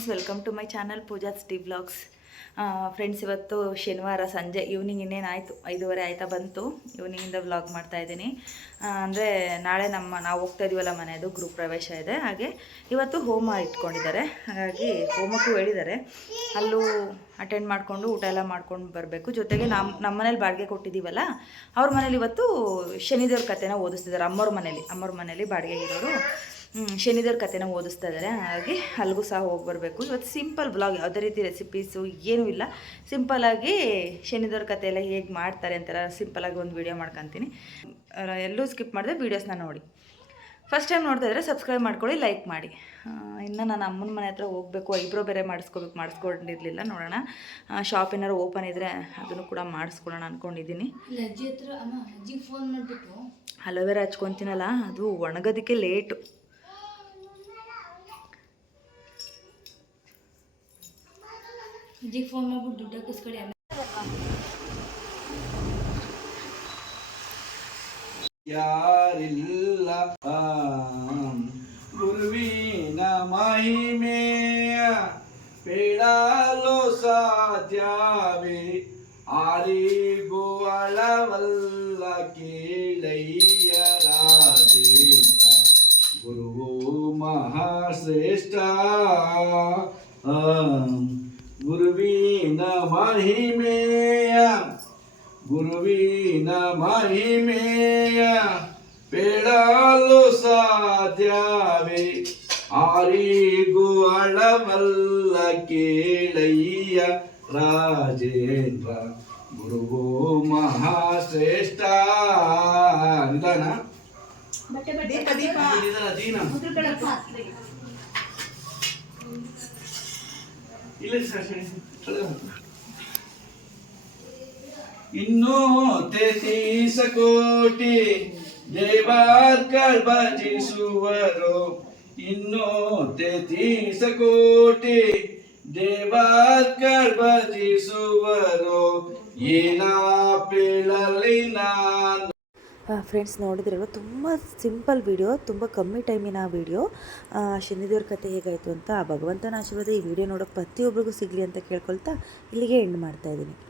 Friends welcome to my channel Pooja ಸ್ಟಿ vlogs friends ಇವತ್ತು ಶನಿವಾರ ಸಂಜೆ ಈವ್ನಿಂಗ್ ಇನ್ನೇನು ಆಯಿತು? ಐದೂವರೆ ಆಯಿತಾ ಬಂತು. ಈವ್ನಿಂಗಿಂದ ವ್ಲಾಗ್ ಮಾಡ್ತಾ ಇದ್ದೀನಿ. ಅಂದರೆ ನಾಳೆ ನಮ್ಮ, ನಾವು ಹೋಗ್ತಾ ಇದೀವಲ್ಲ ಮನೆಯದು ಗೃಹ ಪ್ರವೇಶ ಇದೆ. ಹಾಗೆ ಇವತ್ತು ಹೋಮ ಇಟ್ಕೊಂಡಿದ್ದಾರೆ. ಹಾಗಾಗಿ ಹೋಮಕ್ಕೂ ಹೇಳಿದ್ದಾರೆ. ಅಲ್ಲೂ ಅಟೆಂಡ್ ಮಾಡಿಕೊಂಡು ಊಟ ಎಲ್ಲ ಮಾಡ್ಕೊಂಡು ಬರಬೇಕು. ಜೊತೆಗೆ ನಮ್ಮ ನಮ್ಮ ಮನೇಲಿ ಬಾಡಿಗೆ ಕೊಟ್ಟಿದ್ದೀವಲ್ಲ, ಅವ್ರ ಮನೇಲಿ ಇವತ್ತು ಶನಿದೇವ್ರ ಕಥೆನ ಓದಿಸ್ತಿದ್ದಾರೆ. ಅಮ್ಮವ್ರ ಮನೇಲಿ ಅಮ್ಮವ್ರ ಮನೇಲಿ ಬಾಡಿಗೆ ಇರೋರು. ಶನಿದೇವ್ರ ಕಥೆನ ಓದಿಸ್ತಾ ಇದ್ದಾರೆ ಹಾಗಾಗಿ ಅಲ್ಲಿಗೂ ಸಹ ಹೋಗಿ ಬರಬೇಕು. ಇವತ್ತು ಸಿಂಪಲ್ ಬ್ಲಾಗ್ ಯಾವುದೇ ರೀತಿ ರೆಸಿಪೀಸು ಏನೂ ಇಲ್ಲ. ಸಿಂಪಲಾಗಿ ಶನಿದೇವ್ರ ಕಥೆ ಎಲ್ಲ ಹೇಗೆ ಮಾಡ್ತಾರೆ ಅಂತೆಲ್ಲ ಸಿಂಪಲಾಗಿ ಒಂದು ವೀಡಿಯೋ ಮಾಡ್ಕೊತೀನಿ. ಎಲ್ಲೂ ಸ್ಕಿಪ್ ಮಾಡಿದೆ ವೀಡಿಯೋಸ್ನ ನೋಡಿ. ಫಸ್ಟ್ ಟೈಮ್ ನೋಡ್ತಾ ಇದ್ರೆ ಸಬ್ಸ್ಕ್ರೈಬ್ ಮಾಡ್ಕೊಳ್ಳಿ ಲೈಕ್ ಮಾಡಿ. ಇನ್ನು ನಾನು ಅಮ್ಮನ ಮನೆ ಹತ್ರ ಹೋಗಬೇಕು ಐಬ್ರೋ ಬೇರೆ ಮಾಡಿಸ್ಕೋಬೇಕು ಮಾಡಿಸ್ಕೊಂಡಿರಲಿಲ್ಲ ನೋಡೋಣ. ಶಾಪ್ ಏನಾರು ಓಪನ್ ಇದ್ದರೆ ಅದನ್ನು ಕೂಡ ಮಾಡಿಸ್ಕೊಳ್ಳೋಣ ಅಂದ್ಕೊಂಡಿದ್ದೀನಿ ಅಜ್ಜಿ ಹತ್ರ ಅಮ್ಮ ಅಜ್ಜಿಗೆ ಫೋನ್ ಮಾಡಿಬಿಟ್ಟು. ಅಲೋವೆರಾ ಹಚ್ಕೊತೀನಲ್ಲ ಅದು ಒಣಗೋದಕ್ಕೆ ಲೇಟು ಅಜ್ಜಿಗೆ ಫೋನ್ ಮಾಡ್ಬಿಟ್ಟು ದುಡ್ಡು ಹಾಕಿಸ್ಕೊಡಿ ಆಮೇಲೆ ಯಾರಿಲ್ಲ ಆಂ. ಗುರುವಿನ ಮಹಿಮೆಯ ಬೇಡಲು ಸಾಧ್ಯವೇ ಆರಿಗೂ ಅಳವಲ್ಲ ಕೇಳಯ್ಯ ರಾಜೇಂದ್ರ ಗುರುವು ಮಹಾಶ್ರೇಷ್ಠ ಆಂ. ಗುರುವಿನ ಮಹಿಮೆಯ ಗುರುವಿನ ಮಹಿಮೆಯ ಬೇಡಲು ಸಾಧ್ಯವೇ ಆರಿಗೂ ಅಳವಲ್ಲ ಕೇಳಯ್ಯ ರಾಜೇಂದ್ರ ಗುರುವು ಮಹಾಶ್ರೇಷ್ಠ ನಿಧಾನ ನಿಧಾನ, ದೀನ. ಇಲ್ಲ ಸರ್. ಇನ್ನೂ ತೆತೀಸ ಕೋಟಿ ದೇವಾರ್ಕಳ್ ಭಜಿಸುವರು ಇನ್ನೂ ತೆತೀಸ ಕೋಟಿ ದೇವಾರ್ಕಳ್ ಭಜಿಸುವರು ಏನ ಪೇಳಲಿ ನಾನು ಫ್ರೆಂಡ್ಸ್ ನೋಡಿದ್ರಲ್ವ ತುಂಬ ಸಿಂಪಲ್ ವಿಡಿಯೋ ತುಂಬ ಕಮ್ಮಿ ಟೈಮಿನ ವಿಡಿಯೋ ಶನಿದೇವ್ರ ಕತೆ ಹೇಗಾಯಿತು ಅಂತ ಆ ಭಗವಂತನ ಆಶೀರ್ವಾದ ಈ ವಿಡಿಯೋ ನೋಡೋಕ್ಕೆ ಪ್ರತಿಯೊಬ್ಬರಿಗೂ ಸಿಗಲಿ ಅಂತ ಕೇಳ್ಕೊಳ್ತಾ ಇಲ್ಲಿಗೆ ಎಂಡ್ ಮಾಡ್ತಾ ಇದ್ದೀನಿ.